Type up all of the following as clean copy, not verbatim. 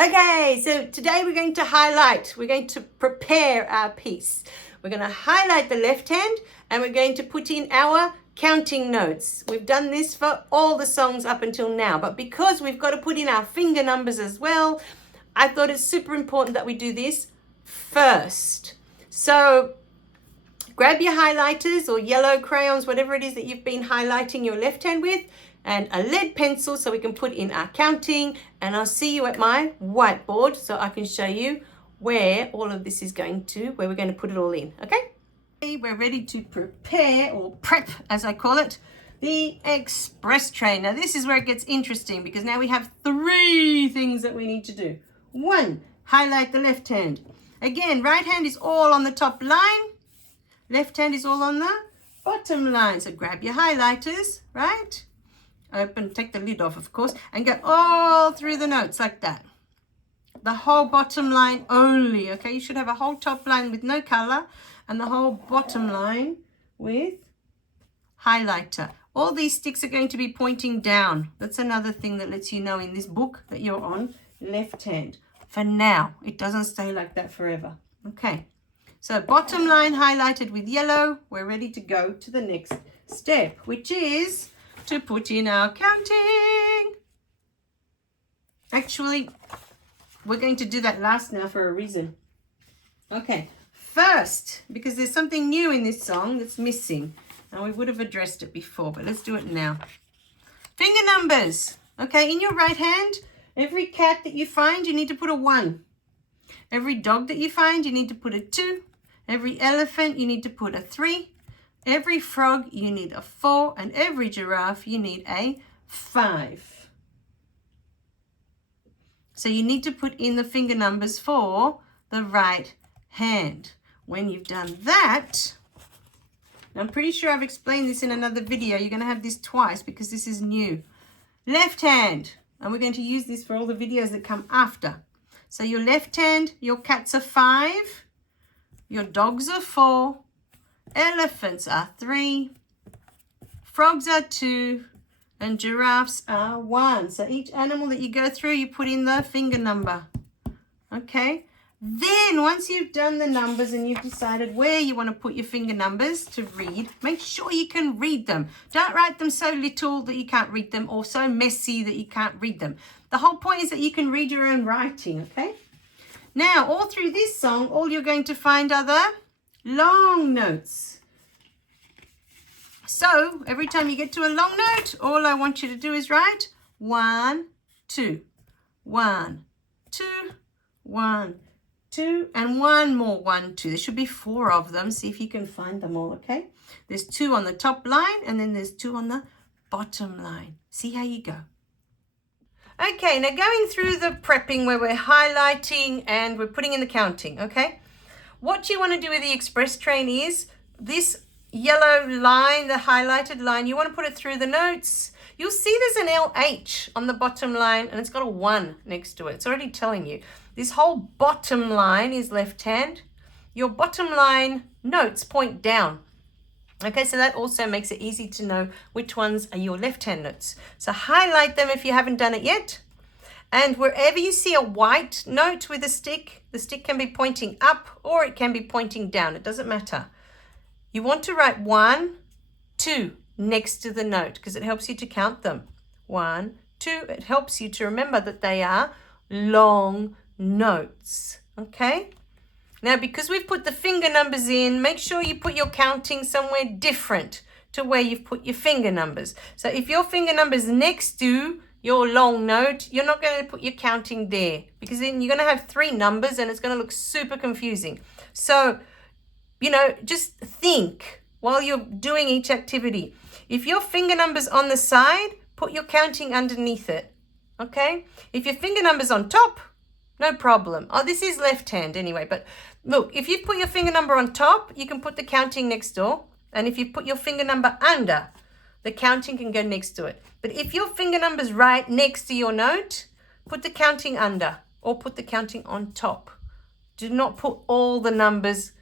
Okay, so today we're going to prepare our piece. We're going to highlight the left hand and we're going to put in our counting notes. We've done this for all the songs up until now, but because we've got to put in our finger numbers as well, I thought it's super important that we do this first. So grab your highlighters or yellow crayons, whatever it is that you've been highlighting your left hand with, and a lead pencil so we can put in our counting, and I'll see you at my whiteboard so I can show you where all of this is where we're going to put it all in, okay? We're ready to prepare, or prep as I call it, the express train. Now this is where it gets interesting because now we have 3 things that we need to do. 1, highlight the left hand. Again, right hand is all on the top line, left hand is all on the bottom line. So grab your highlighters, right? Open, take the lid off, of course, and go all through the notes like that. The whole bottom line only, okay? You should have a whole top line with no color and the whole bottom line with highlighter. All these sticks are going to be pointing down. That's another thing that lets you know in this book that you're on left hand. For now, it doesn't stay like that forever. Okay, so bottom line highlighted with yellow. We're ready to go to the next step, which is to put in our counting. Actually, we're going to do that last now for a reason. Okay, first, because there's something new in this song that's missing. And we would have addressed it before, but let's do it now. Finger numbers. Okay, in your right hand, every cat that you find, you need to put a 1. Every dog that you find, you need to put a 2. Every elephant, you need to put a 3. Every frog, you need a 4, and every giraffe, you need a 5. So you need to put in the finger numbers for the right hand. When you've done that, I'm pretty sure I've explained this in another video. You're going to have this twice because this is new. Left hand, and we're going to use this for all the videos that come after. So your left hand, your cats are 5, your dogs are 4, elephants are 3, frogs are 2, and giraffes are 1. So each animal that you go through, you put in the finger number. Okay. Then once you've done the numbers and you've decided where you want to put your finger numbers to read, make sure you can read them. Don't write them so little that you can't read them or so messy that you can't read them. The whole point is that you can read your own writing, okay? Now, all through this song, all you're going to find are the long notes. So every time you get to a long note, all I want you to do is write 1, 2, 1, 2, 1, 2, and one more 1, 2. There should be 4 of them. See if you can find them all, okay? There's 2 on the top line and then there's 2 on the bottom line. See how you go. Okay, now going through the prepping where we're highlighting and we're putting in the counting, okay? What you want to do with the express train is this yellow line, the highlighted line, you want to put it through the notes. You'll see there's an LH on the bottom line and it's got a 1 next to it. It's already telling you. This whole bottom line is left hand. Your bottom line notes point down. Okay, so that also makes it easy to know which ones are your left hand notes. So highlight them if you haven't done it yet. And wherever you see a white note with a stick, the stick can be pointing up or it can be pointing down. It doesn't matter. You want to write 1, 2 next to the note because it helps you to count them. 1, 2, it helps you to remember that they are long notes, okay? Now, because we've put the finger numbers in, make sure you put your counting somewhere different to where you've put your finger numbers. So if your finger number's next to your long note, you're not going to put your counting there because then you're going to have 3 numbers and it's going to look super confusing. So, you know, just think while you're doing each activity. If your finger number's on the side, put your counting underneath it, okay? If your finger number's on top, no problem. Oh, this is left hand anyway, but look, if you've put your finger number on top, you can put the counting next door. And if you put your finger number under, the counting can go next to it. But if your finger number's right next to your note, put the counting under or put the counting on top. Do not put all the numbers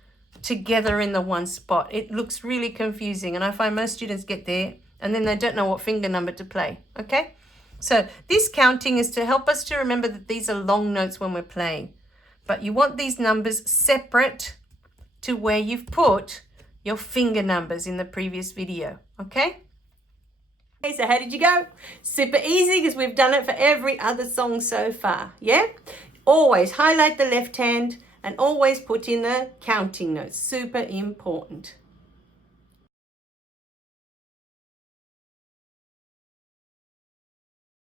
together in the one spot. It looks really confusing and I find most students get there and then they don't know what finger number to play, okay? So this counting is to help us to remember that these are long notes when we're playing. But you want these numbers separate to where you've put your finger numbers in the previous video, okay? Okay, so how did you go? Super easy because we've done it for every other song so far, yeah? Always highlight the left hand and always put in the counting notes, super important.